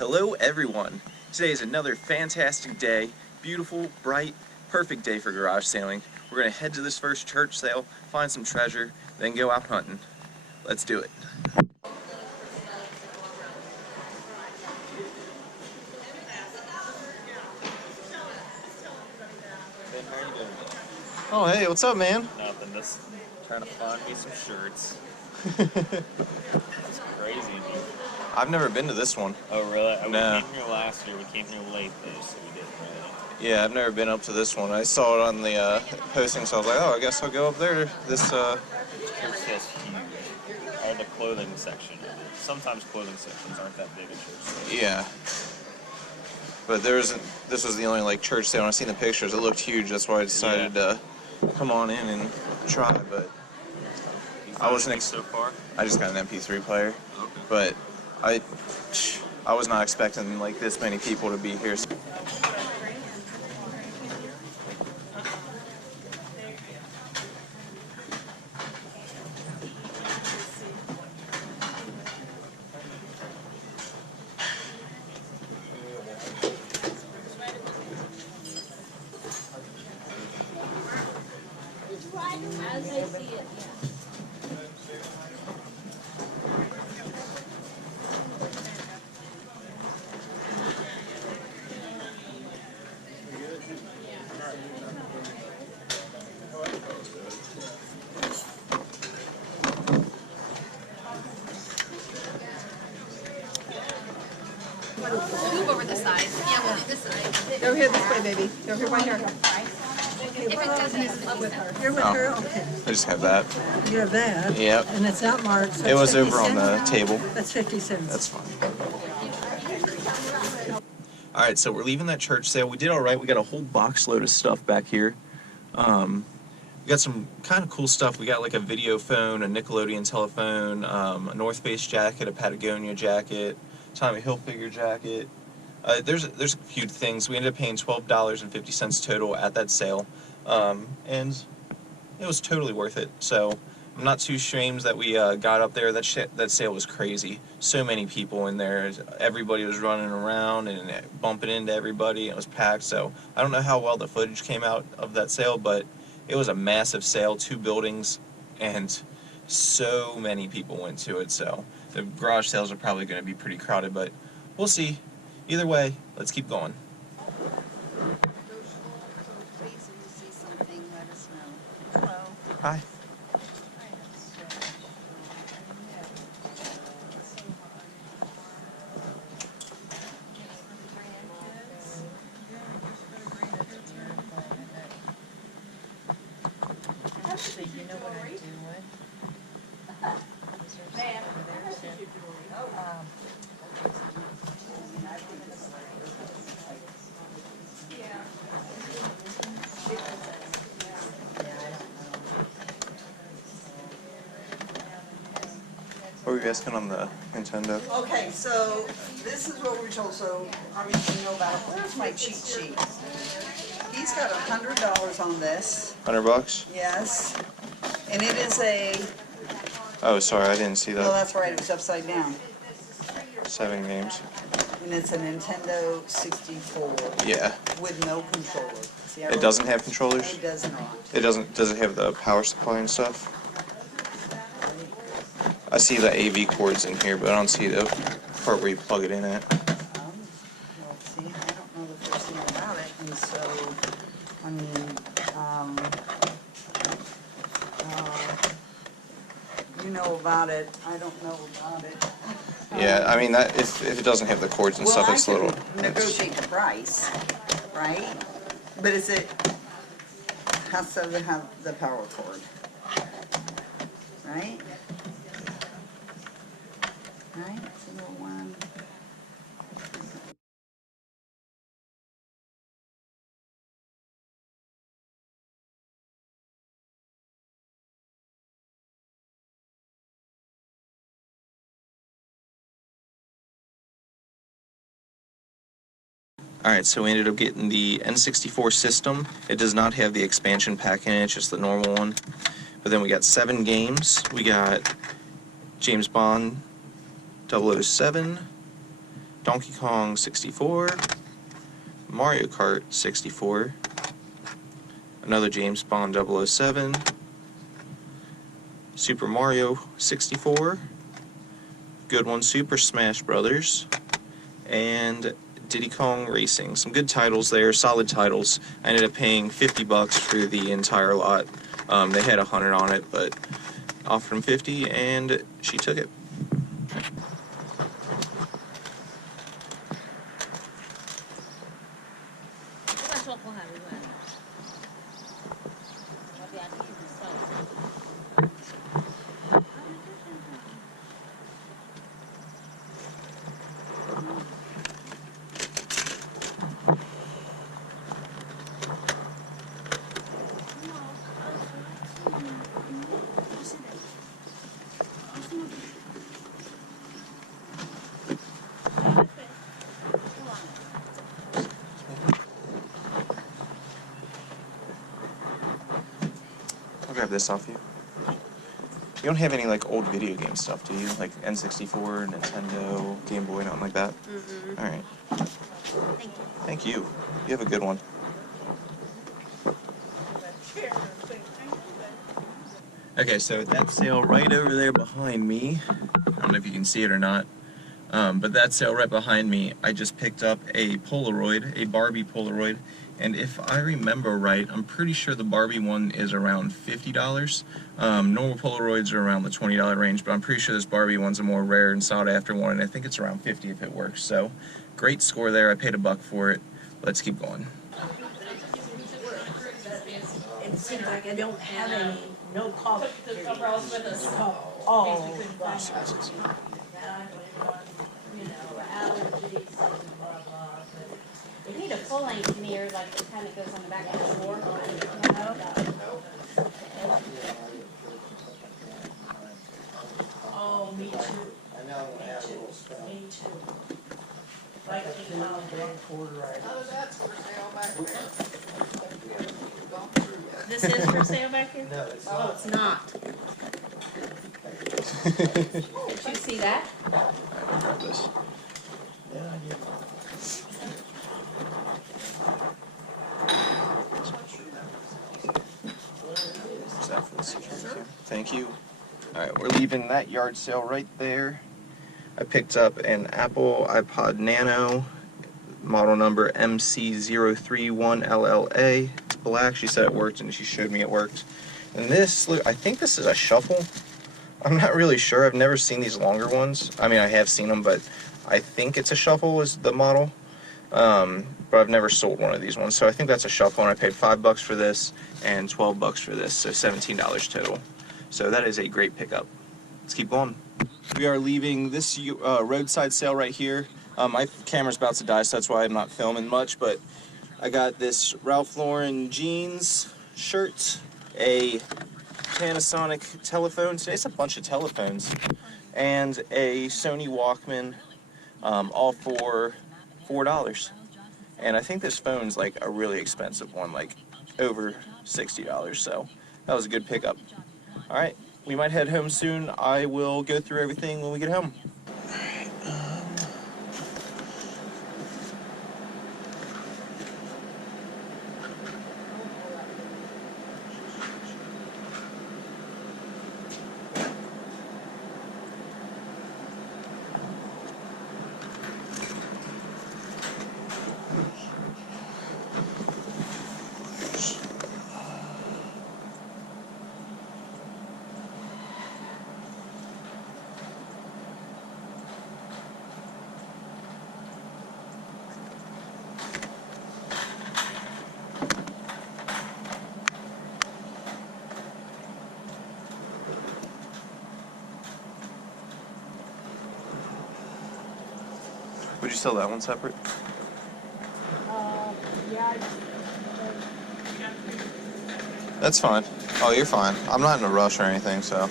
Hello everyone! Today is another fantastic day, beautiful, bright, perfect day for garage sailing. We're going to head to this first church sale, find some treasure, then go out hunting. Let's do it. Ben, how are you doing? Oh, hey, what's up, man? Nothing, just trying to find me some shirts. It's crazy. I've never been to this one. Oh really? No. We came here last year, we came here late though, so we didn't really. Yeah, I've never been up to this one. I saw it on the posting, so I was like, oh, I guess I'll go up there to this. Church sale's huge. Or the clothing section. Sometimes clothing sections aren't that big at church sales. Yeah. But this was the only like church sale. When I seen the pictures, it looked huge. That's why I decided to come on in and try. But I wasn't so far. I just got an MP3 player. Okay. But I was not expecting like this many people to be here. As I see it, yeah. Move over this side. Yeah, we'll do this side. Go here this way, baby. Go here, right here. If it doesn't, it's with her. You're with Oh. her? Okay. I just have that. You have that? Yep. And it's not marked. So It was it's 50 over on the cents? table. That's 50 cents. That's fine. Alright, so we're leaving that church sale. We did alright. We got a whole box load of stuff back here. We got some kind of cool stuff. We got like a video phone, a Nickelodeon telephone, a North Face jacket, a Patagonia jacket, Tommy Hilfiger jacket. There's a few things. We ended up paying $12.50 total at that sale. And it was totally worth it. So I'm not too ashamed that we got up there. That sale was crazy. So many people in there. Everybody was running around and bumping into everybody. It was packed. So I don't know how well the footage came out of that sale, but it was a massive sale, 2 buildings, and so many people went to it. So the garage sales are probably going to be pretty crowded, but we'll see. Either way, let's keep going. Hi. Actually, you know what I do with? What were you asking on the Nintendo? Okay, so this is what we're told, so obviously you know about it. Where's my cheat sheet? He's got $100 on this, $100? yes. And it is a, Oh, sorry, I didn't see well, that. that's right, it's upside down. 7 games. And it's a Nintendo 64 Yeah. with no controller. See, I It wrote- doesn't have controllers? It does not. It doesn't. Does it have the power supply and stuff? I see the AV cords in here, but I don't see the part where you plug it in at. Well, see, I don't know the first thing about it, and so, I mean, you know about it, I don't know about it. Yeah, I mean that if it doesn't have the cords and stuff, it's a little. Well, I can negotiate the price, right? But has to have the power cord, right? Right, it's a little one. Alright, so we ended up getting the N64 system. It does not have the expansion pack in it, it's just the normal one. But then we got 7 games. We got James Bond 007, Donkey Kong 64, Mario Kart 64, another James Bond 007, Super Mario 64, good one, Super Smash Brothers, and Diddy Kong Racing. Some good titles there, solid titles. I ended up paying $50 for the entire lot. They had 100 on it, but offered him 50 and she took it. I'll grab this off you. You don't have any like old video game stuff, do you? Like N64, Nintendo, Game Boy, nothing like that? All right. Thank you. Thank you. You have a good one. Okay, so that sale right over there behind me, I don't know if you can see it or not, but that sale right behind me, I just picked up a Polaroid, a Barbie Polaroid, and if I remember right, I'm pretty sure the Barbie one is around $50. Normal Polaroids are around the $20 range, but I'm pretty sure this Barbie one's a more rare and sought after one, and I think it's around $50 if it works. So, great score there. I paid $1 for it. Let's keep going. It seems like I don't have any, no coffee. Oh, gosh. You know, allergies and blah, blah. They need a full-length mirror, like it kind of goes on the back of the door. You know? Oh, me too. Me too. Like the This is for sale back here? No, it's not. Oh, it's not. Did you see that? I'll grab this. Is that for the signature? Thank you. Alright, we're leaving that yard sale right there. I picked up an Apple iPod Nano, model number MC031LLA. It's black. She said it worked and she showed me it worked. And this, I think this is a shuffle. I'm not really sure. I've never seen these longer ones. I mean, I have seen them, but I think it's a shuffle is the model. But I've never sold one of these ones. So I think that's a shuffle, and I paid $5 for this and $12 for this, so $17 total. So that is a great pickup. Let's keep going. We are leaving this roadside sale right here. My camera's about to die, so that's why I'm not filming much, but I got this Ralph Lauren jeans shirt, a Panasonic telephone. Today's a bunch of telephones, and a Sony Walkman, all for $4. And I think this phone's like a really expensive one, like over $60. So that was a good pickup. All right, we might head home soon. I will go through everything when we get home. Would you sell that one separate? Yeah. That's fine. Oh, you're fine. I'm not in a rush or anything, so.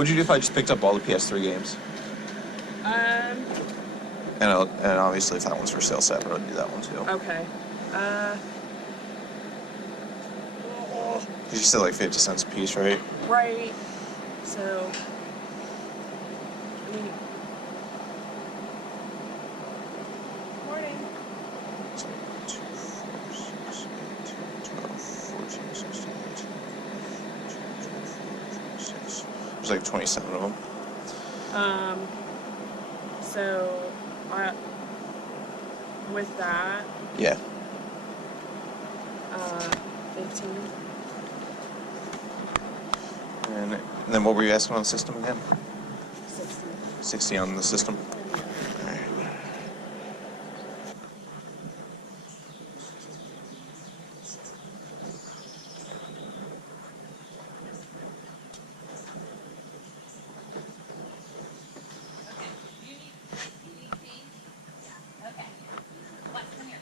would you do if I just picked up all the PS3 games? And obviously if that one's for sale separate, I'd do that one too. Okay. Because you said like 50 cents a piece, right? Right. So, I mean, morning. 2, 4, 6, 8, 12, 14, 16, 18, 26. There's like 27 of them. So, with that, Yeah. 15. And then what were you asking on the system again? 60. 60 on the system. Alright. Okay. What, come here.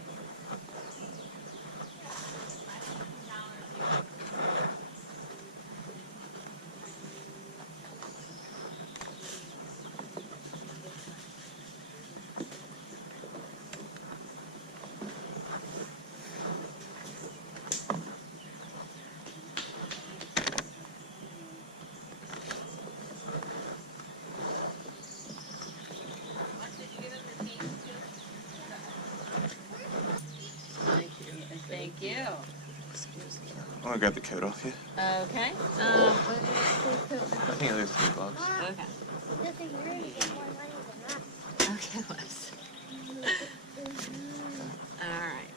Thank you. I'm gonna grab the coat off you. Okay. What did I think it was $3. Okay. Okay, Les. Alright.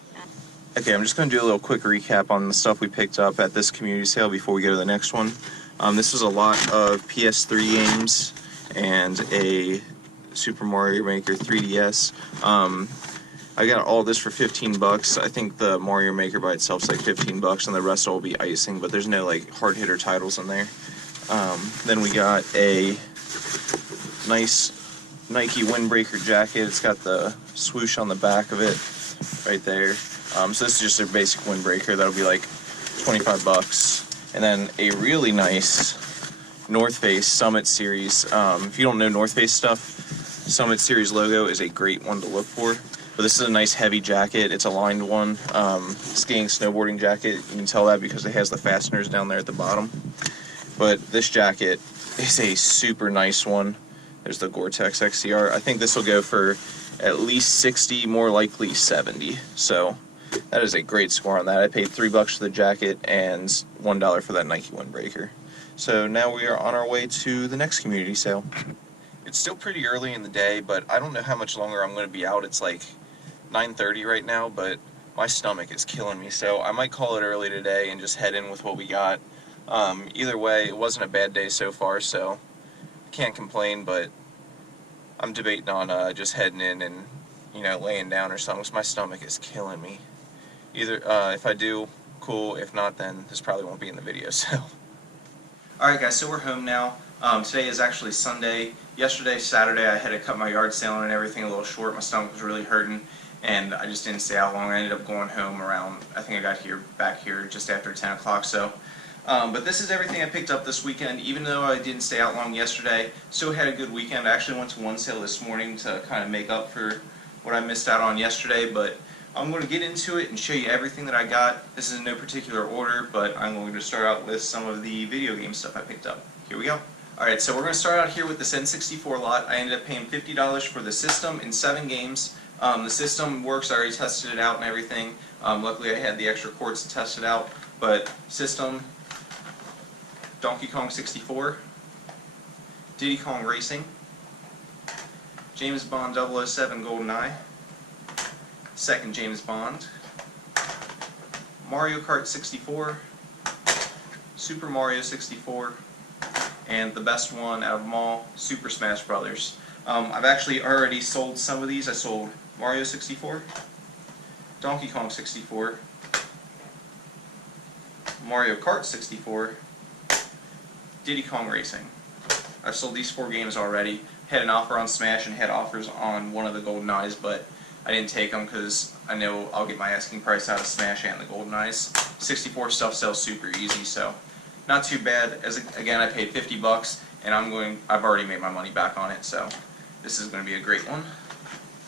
Okay, I'm just going to do a little quick recap on the stuff we picked up at this community sale before we go to the next one. This was a lot of PS3 games and a Super Mario Maker 3DS. I got all this for 15 bucks. I think the Mario Maker by itself is like 15 bucks and the rest will be icing, but there's no like hard hitter titles in there. Then we got a nice Nike windbreaker jacket. It's got the swoosh on the back of it right there. So this is just a basic windbreaker. That'll be like 25 bucks. And then a really nice North Face Summit Series. If you don't know North Face stuff, Summit Series logo is a great one to look for. But this is a nice heavy jacket. It's a lined one. Skiing, snowboarding jacket. You can tell that because it has the fasteners down there at the bottom. But this jacket is a super nice one. There's the Gore-Tex XCR. I think this will go for at least 60, more likely 70. So that is a great score on that. I paid $3 for the jacket and $1 for that Nike windbreaker. So now we are on our way to the next community sale. It's still pretty early in the day, but I don't know how much longer I'm going to be out. It's like 9:30 right now, but my stomach is killing me. So I might call it early today and just head in with what we got. Either way, it wasn't a bad day so far, so I can't complain, but I'm debating on just heading in and, you know, laying down or something, because my stomach is killing me. Either, if I do, cool. If not, then this probably won't be in the video, so. Alright guys, so we're home now. Today is actually Sunday. Yesterday, Saturday, I had to cut my yard sale and everything a little short. My stomach was really hurting, and I just didn't stay out long. I ended up going home around, I think I got back here just after 10 o'clock, so. But this is everything I picked up this weekend. Even though I didn't stay out long yesterday, still had a good weekend. I actually went to one sale this morning to kind of make up for what I missed out on yesterday, but I'm going to get into it and show you everything that I got. This is in no particular order, but I'm going to start out with some of the video game stuff I picked up. Here we go. Alright, so we're going to start out here with this N64 lot. I ended up paying $50 for the system in 7 games. The system works. I already tested it out and everything. Luckily I had the extra cords to test it out, but system, Donkey Kong 64, Diddy Kong Racing, James Bond 007 GoldenEye, second James Bond, Mario Kart 64, Super Mario 64, and the best one out of them all, Super Smash Brothers. I've actually already sold some of these. I sold Mario 64, Donkey Kong 64, Mario Kart 64, Diddy Kong Racing. I've sold these 4 games already. Had an offer on Smash and had offers on one of the GoldenEyes, but I didn't take them because I know I'll get my asking price out of Smash and the GoldenEyes. 64 stuff sells super easy, so not too bad. Again, I paid $50. and I've already made my money back on it, so this is going to be a great one.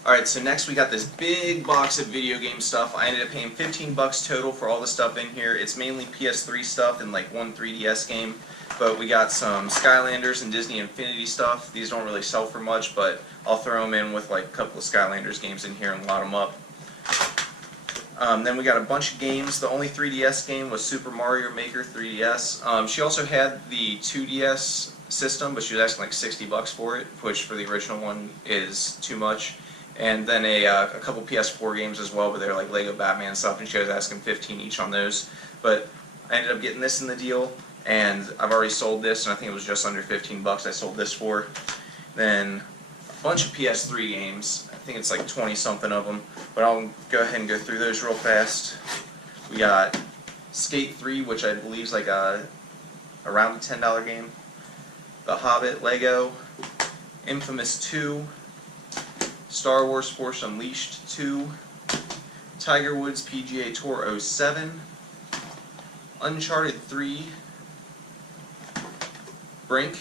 Alright, so next we got this big box of video game stuff. I ended up paying $15 total for all the stuff in here. It's mainly PS3 stuff and like one 3DS game, but we got some Skylanders and Disney Infinity stuff. These don't really sell for much, but I'll throw them in with like a couple of Skylanders games in here and lot them up. Then we got a bunch of games. The only 3DS game was Super Mario Maker 3DS. She also had the 2DS system, but she was asking like $60 for it, which for the original one is too much. And then a couple PS4 games as well, but they're like Lego Batman stuff, and she was asking $15 each on those. But I ended up getting this in the deal, and I've already sold this, and I think it was just under $15 I sold this for. Then a bunch of PS3 games. I think it's like 20-something of them, but I'll go ahead and go through those real fast. We got Skate 3, which I believe is like around a $10 game. The Hobbit Lego, Infamous 2, Star Wars Force Unleashed 2, Tiger Woods PGA Tour 07, Uncharted 3, Brink,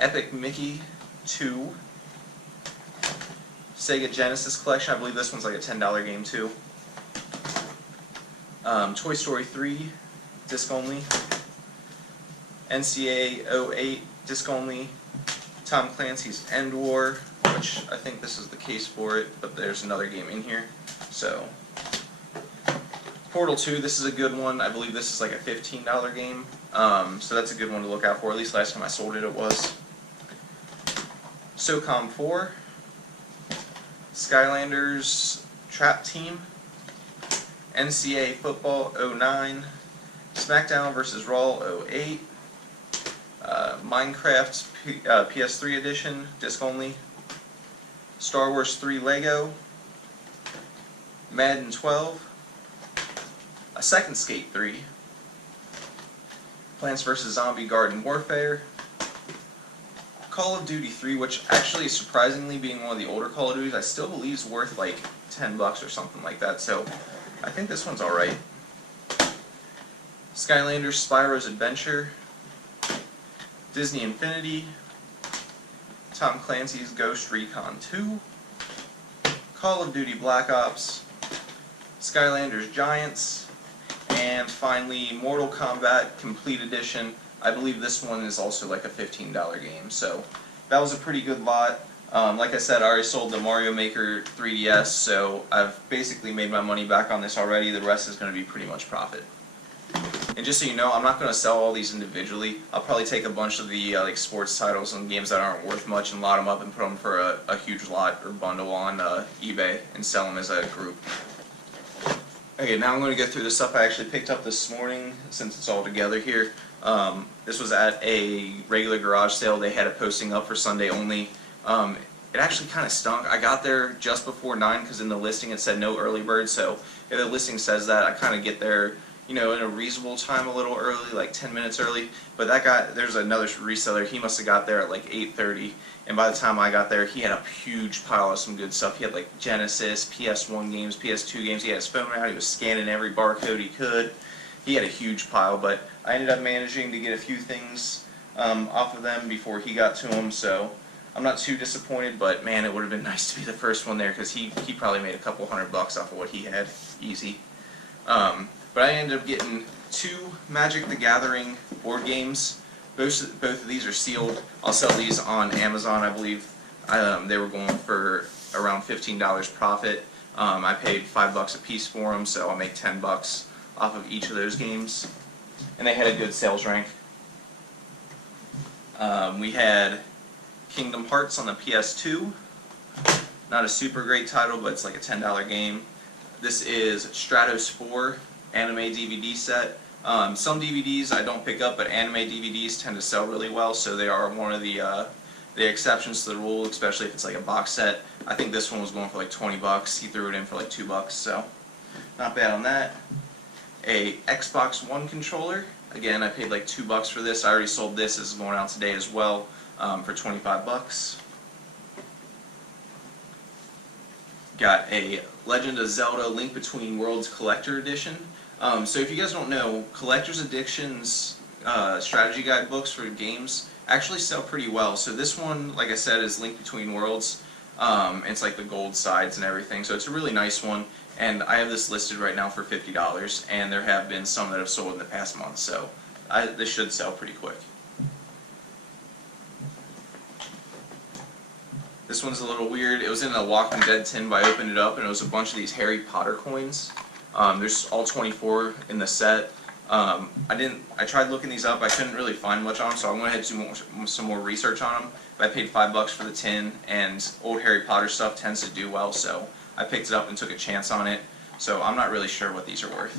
Epic Mickey 2, Sega Genesis Collection. I believe this one's like a $10 game too. Toy Story 3, disc only. NCA 08, disc only. Tom Clancy's End War, which I think this is the case for it, but there's another game in here. So, Portal 2, this is a good one. I believe this is like a $15 game, so that's a good one to look out for. At least last time I sold it, it was. SOCOM 4, Skylanders Trap Team, NCAA Football 09, SmackDown vs. Raw 08, Minecraft PS3 edition, disc only, Star Wars 3 Lego, Madden 12, a second Skate 3, Plants vs. Zombie Garden Warfare, Call of Duty 3, which actually surprisingly being one of the older Call of Duties, I still believe is worth like $10 or something like that, so I think this one's alright. Skylanders Spyro's Adventure, Disney Infinity, Tom Clancy's Ghost Recon 2, Call of Duty Black Ops, Skylanders Giants, and finally Mortal Kombat Complete Edition. I believe this one is also like a $15 game, so that was a pretty good lot. Like I said, I already sold the Mario Maker 3DS, so I've basically made my money back on this already. The rest is going to be pretty much profit. And just so you know, I'm not going to sell all these individually. I'll probably take a bunch of the like sports titles and games that aren't worth much and lot them up and put them for a huge lot or bundle on eBay and sell them as a group. Okay, now I'm going to go through the stuff I actually picked up this morning since it's all together here. This was at a regular garage sale. They had it posting up for Sunday only. It actually kind of stunk. I got there just before 9 because in the listing it said no early bird, so if the listing says that, I kind of get there, you know, in a reasonable time, a little early, like 10 minutes early. But that guy, there's another reseller, he must have got there at like 8:30, and by the time I got there, he had a huge pile of some good stuff. He had like Genesis, PS1 games, PS2 games. He had his phone out, he was scanning every barcode he could. He had a huge pile, but I ended up managing to get a few things off of them before he got to them, so I'm not too disappointed, but man, it would have been nice to be the first one there because he probably made a couple $100 off of what he had, easy. But I ended up getting 2 Magic the Gathering board games. Both of these are sealed. I'll sell these on Amazon, I believe. They were going for around $15 profit. I paid $5 a piece for them, so I'll make $10 off of each of those games. And they had a good sales rank. We had Kingdom Hearts on the PS2. Not a super great title, but it's like a $10 game. This is Stratos 4 anime DVD set. Some DVDs I don't pick up, but anime DVDs tend to sell really well, so they are one of the exceptions to the rule, especially if it's like a box set. I think this one was going for like $20. He threw it in for like $2, so not bad on that. A Xbox One controller. Again, I paid like $2 for this. I already sold this. This is going out today as well for $25. Got a Legend of Zelda Link Between Worlds Collector Edition. So if you guys don't know, collector's editions strategy guide books for games actually sell pretty well. So this one, like I said, is Link Between Worlds. It's like the gold sides and everything, so it's a really nice one. And I have this listed right now for $50, and there have been some that have sold in the past month, so this should sell pretty quick. This one's a little weird. It was in a Walking Dead tin, but I opened it up and it was a bunch of these Harry Potter coins. There's all 24 in the set. I tried looking these up. I couldn't really find much on them, so I'm going to have to do some more research on them. But I paid $5 for the tin, and old Harry Potter stuff tends to do well, so I picked it up and took a chance on it. So I'm not really sure what these are worth.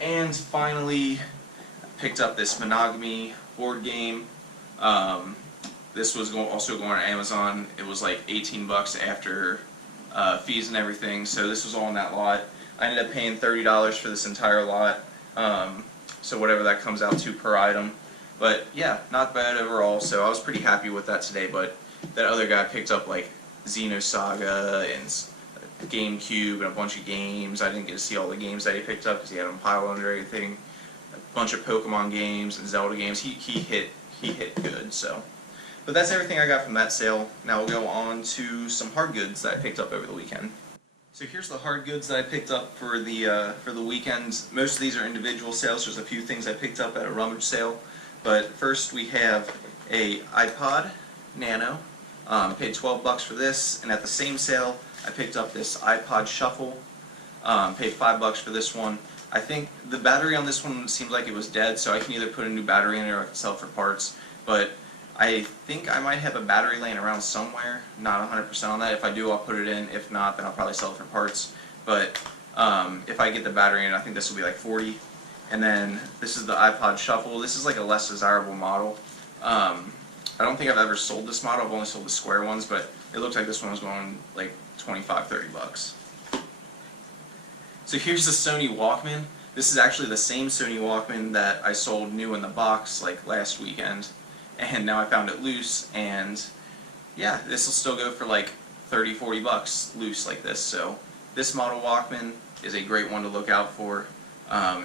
And finally, I picked up this Monogamy board game. This was also going on Amazon. It was like 18 bucks after fees and everything, so this was all in that lot. I ended up paying $30 for this entire lot, so whatever that comes out to per item. But yeah, not bad overall, so I was pretty happy with that today. But that other guy picked up like Xenosaga and GameCube and a bunch of games. I didn't get to see all the games that he picked up because he had them piled under everything. A bunch of Pokemon games and Zelda games. He hit good, so. But that's everything I got from that sale. Now we'll go on to some hard goods that I picked up over the weekend. So here's the hard goods that I picked up for the weekend. Most of these are individual sales. There's a few things I picked up at a rummage sale. But first we have a iPod Nano. Paid 12 bucks for this, and at the same sale I picked up this iPod Shuffle. Paid $5 for this one. I think the battery on this one seems like it was dead, so I can either put a new battery in it or I can sell it for parts. But I think I might have a battery laying around somewhere. Not 100% on that. If I do, I'll put it in. If not, then I'll probably sell it for parts. But if I get the battery in, I think this will be like 40. And then this is the iPod Shuffle. This is like a less desirable model. I don't think I've ever sold this model. I've only sold the square ones, but it looks like this one was going like 25, 30 bucks. So here's the Sony Walkman. This is actually the same Sony Walkman that I sold new in the box like last weekend. And now I found it loose, and yeah, this will still go for like 30, 40 bucks loose like this. So this model Walkman is a great one to look out for.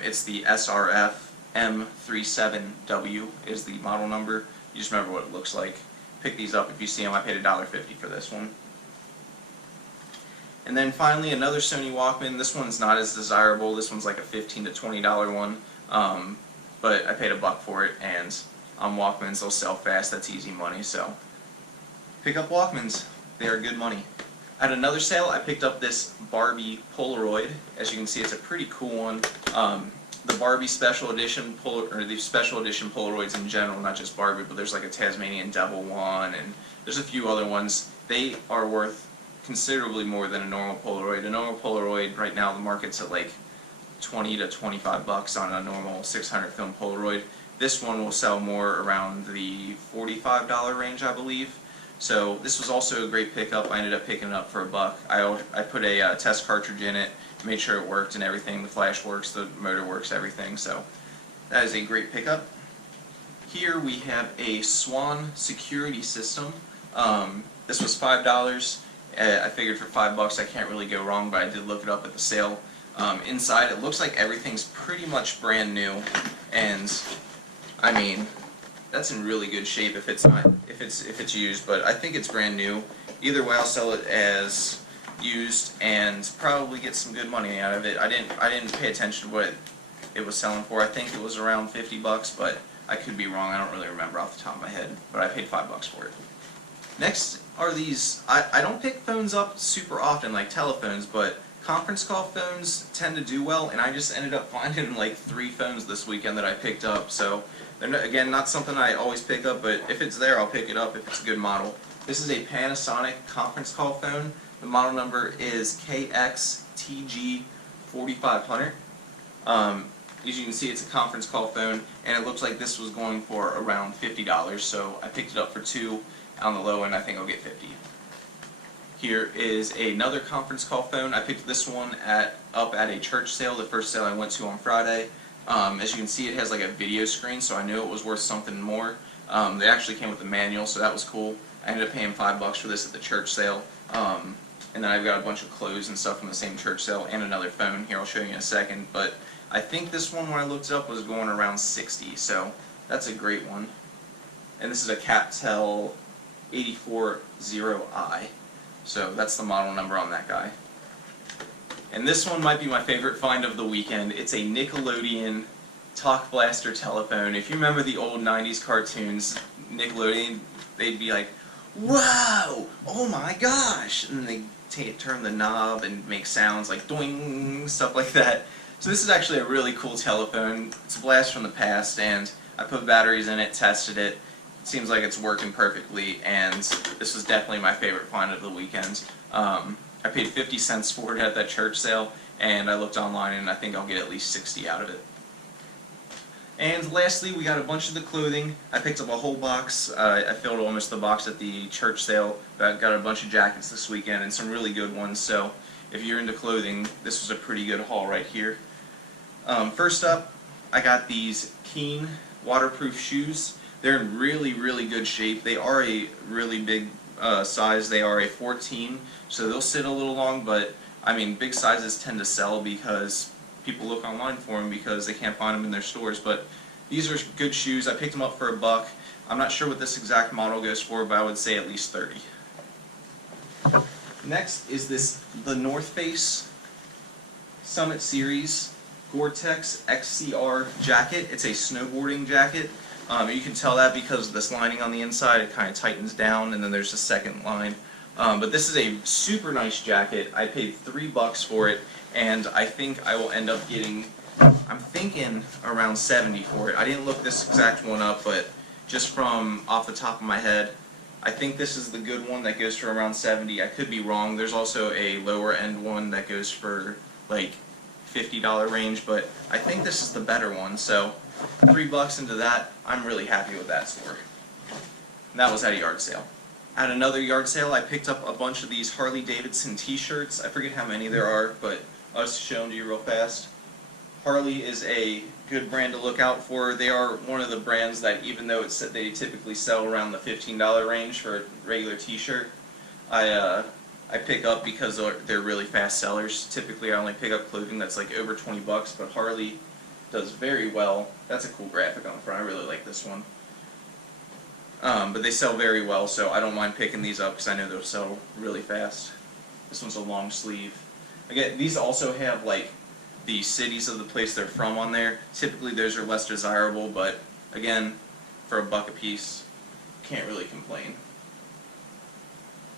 It's the SRF M37W is the model number. You just remember what it looks like. Pick these up if you see them. I paid $1.50 for this one. And then finally another Sony Walkman. This one's not as desirable. This one's like a $15 to $20 one, but I paid $1 for it, and on Walkmans they'll sell fast. That's easy money, so pick up Walkmans. They are good money. At another sale, I picked up this Barbie Polaroid. As you can see, it's a pretty cool one. The Barbie Special Edition, or the Special Edition Polaroids in general, not just Barbie, but there's like a Tasmanian Devil one, and there's a few other ones. They are worth considerably more than a normal Polaroid. A normal Polaroid, right now, the market's at like 20 to 25 bucks on a normal 600 film Polaroid. This one will sell more around the $45 range, I believe. So this was also a great pickup. I ended up picking it up for $1. I put a test cartridge in it, made sure it worked and everything. The flash works, the motor works, everything. So that is a great pickup. Here we have a Swan security system. This was $5. I figured for $5 I can't really go wrong, but I did look it up at the sale. Inside it looks like everything's pretty much brand new, and I mean, that's in really good shape if it's used, but I think it's brand new. Either way, I'll sell it as used and probably get some good money out of it. I didn't pay attention to what it was selling for. I think it was around 50 bucks, but I could be wrong. I don't really remember off the top of my head, but I paid $5 for it. Next are these. I don't pick phones up super often like telephones, but conference call phones tend to do well, and I just ended up finding like 3 phones this weekend that I picked up. So they're again not something I always pick up, but if it's there, I'll pick it up if it's a good model. This is a Panasonic conference call phone. The model number is KXTG4500. As you can see, it's a conference call phone, and it looks like this was going for around $50, so I picked it up for $2. On the low end, I think I'll get $50. Here is another conference call phone. I picked this one up at a church sale, the first sale I went to on Friday. As you can see, it has like a video screen, so I knew it was worth something more. They actually came with a manual, so that was cool. I ended up paying $5 for this at the church sale. And then I've got a bunch of clothes and stuff from the same church sale and another phone. Here, I'll show you in a second. But I think this one, when I looked it up, was going around 60. So that's a great one. And this is a Captel 840i. So that's the model number on that guy. And this one might be my favorite find of the weekend. It's a Nickelodeon Talk Blaster telephone. If you remember the old 90s cartoons, Nickelodeon, they'd be like, "Whoa! Oh my gosh!" And then they turn the knob and make sounds like doing, stuff like that. So this is actually a really cool telephone. It's a blast from the past, and I put batteries in it, tested it. It seems like it's working perfectly, and this was definitely my favorite find of the weekend. I paid 50 cents for it at that church sale, and I looked online, and I think I'll get at least 60 out of it. And lastly, we got a bunch of the clothing. I picked up a whole box. I filled almost the box at the church sale. I got a bunch of jackets this weekend and some really good ones. So if you're into clothing, this was a pretty good haul right here. First up, I got these Keen waterproof shoes. They're in really, really good shape. They are a really big size. They are a 14, so they'll sit a little long, but I mean, big sizes tend to sell because people look online for them because they can't find them in their stores. But these are good shoes. I picked them up for $1. I'm not sure what this exact model goes for, but I would say at least 30. Next is the North Face Summit Series Gore-Tex XCR jacket. It's a snowboarding jacket. You can tell that because of this lining on the inside. It kind of tightens down, and then there's a second line. But this is a super nice jacket. I paid $3 for it, and I think I will end up getting, I'm thinking around 70 for it. I didn't look this exact one up, but just from off the top of my head, I think this is the good one that goes for around 70. I could be wrong. There's also a lower end one that goes for like $50 range, but I think this is the better one. So $3 into that, I'm really happy with that score. And that was at a yard sale. At another yard sale, I picked up a bunch of these Harley Davidson t-shirts. I forget how many there are, but I'll just show them to you real fast. Harley is a good brand to look out for. They are one of the brands that, even though it's they typically sell around the $15 range for a regular t-shirt, I pick up because they're really fast sellers. Typically I only pick up clothing that's like over 20 bucks, but Harley does very well. That's a cool graphic on the front. I really like this one. But they sell very well, so I don't mind picking these up because I know they'll sell really fast. This one's a long sleeve. Again, these also have like the cities of the place they're from on there. Typically those are less desirable, but again, for $1 a piece, can't really complain.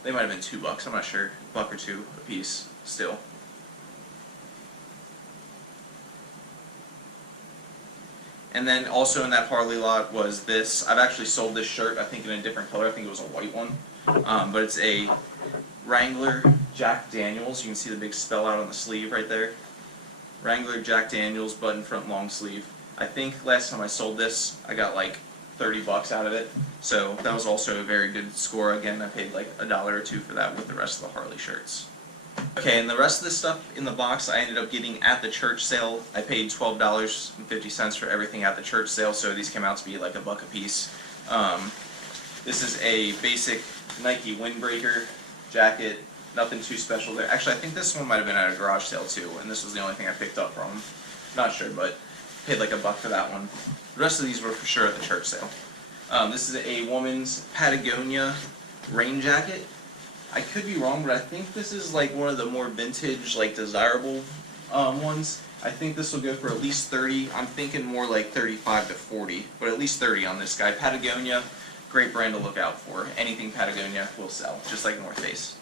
They might have been $2, I'm not sure. $1 or $2 a piece still. And then also in that Harley lot was this. I've actually sold this shirt, I think in a different color. I think it was a white one. But it's a Wrangler Jack Daniels. You can see the big spell out on the sleeve right there. Wrangler Jack Daniels button front long sleeve. I think last time I sold this, I got like $30 out of it. So that was also a very good score. Again, I paid like $1 or $2 for that with the rest of the Harley shirts. Okay, and the rest of the stuff in the box I ended up getting at the church sale. I paid $12.50 for everything at the church sale, so these came out to be like $1 a piece. This is a basic Nike windbreaker jacket, nothing too special there. Actually, I think this one might have been at a garage sale too, and this was the only thing I picked up from them. Not sure, but paid like $1 for that one. The rest of these were for sure at the church sale. This is a woman's Patagonia rain jacket. I could be wrong, but I think this is like one of the more vintage, like desirable ones. I think this will go for at least 30. I'm thinking more like 35 to 40, but at least 30 on this guy. Patagonia, great brand to look out for. Anything Patagonia will sell, just like North Face.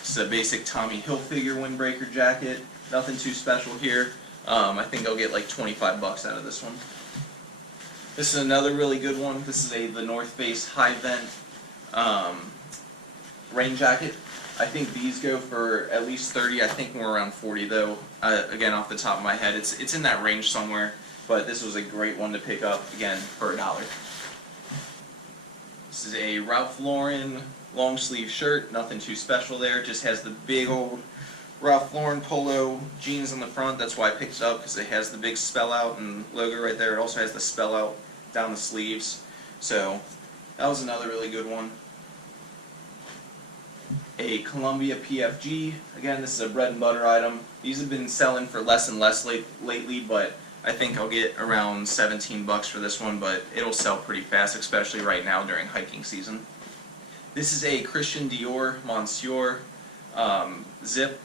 This is a basic Tommy Hilfiger windbreaker jacket. Nothing too special here. I think I'll get like 25 bucks out of this one. This is another really good one. This is the North Face high vent rain jacket. I think these go for at least 30. I think more around 40 though. Again, off the top of my head, it's in that range somewhere. But this was a great one to pick up again for $1. This is a Ralph Lauren long sleeve shirt. Nothing too special there. Just has the big old Ralph Lauren polo jeans on the front. That's why I picked it up, because it has the big spell out and logo right there. It also has the spell out down the sleeves. So that was another really good one. a Columbia PFG. Again, this is a bread and butter item. These have been selling for less and less lately, but I think I'll get around 17 bucks for this one, but it'll sell pretty fast, especially right now during hiking season. This is a Christian Dior Monsieur zip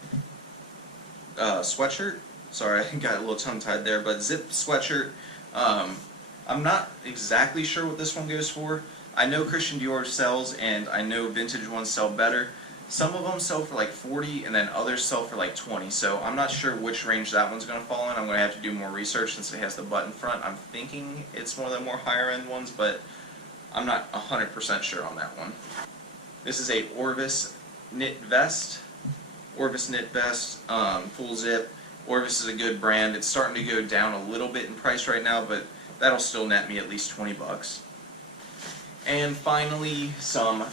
sweatshirt. Sorry, I got a little tongue-tied there, but zip sweatshirt. I'm not exactly sure what this one goes for. I know Christian Dior sells, and I know vintage ones sell better. Some of them sell for like 40, and then others sell for like 20, so I'm not sure which range that one's going to fall in. I'm going to have to do more research since it has the button front. I'm thinking it's one of the more higher-end ones, but I'm not 100% sure on that one. This is a Orvis knit vest. Orvis knit vest, full zip. Orvis is a good brand. It's starting to go down a little bit in price right now, but that'll still net me at least 20 bucks. And finally, some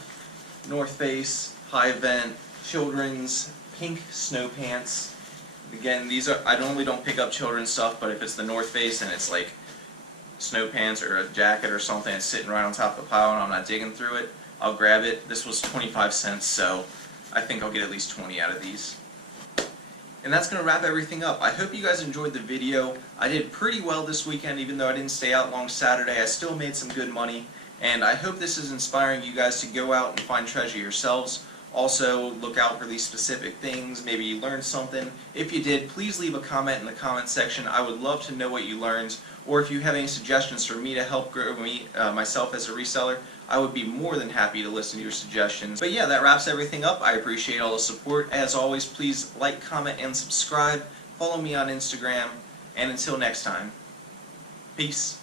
North Face high vent children's pink snow pants. Again, these are, I normally don't pick up children's stuff, but if it's the North Face and it's like snow pants or a jacket or something that's sitting right on top of the pile and I'm not digging through it, I'll grab it. This was 25 cents, so I think I'll get at least 20 out of these. And that's going to wrap everything up. I hope you guys enjoyed the video. I did pretty well this weekend, even though I didn't stay out long Saturday. I still made some good money, and I hope this is inspiring you guys to go out and find treasure yourselves. Also, look out for these specific things. Maybe you learned something. If you did, please leave a comment in the comment section. I would love to know what you learned, or if you have any suggestions for me to help grow myself as a reseller, I would be more than happy to listen to your suggestions. But yeah, that wraps everything up. I appreciate all the support. As always, please like, comment, and subscribe. Follow me on Instagram. And until next time, peace.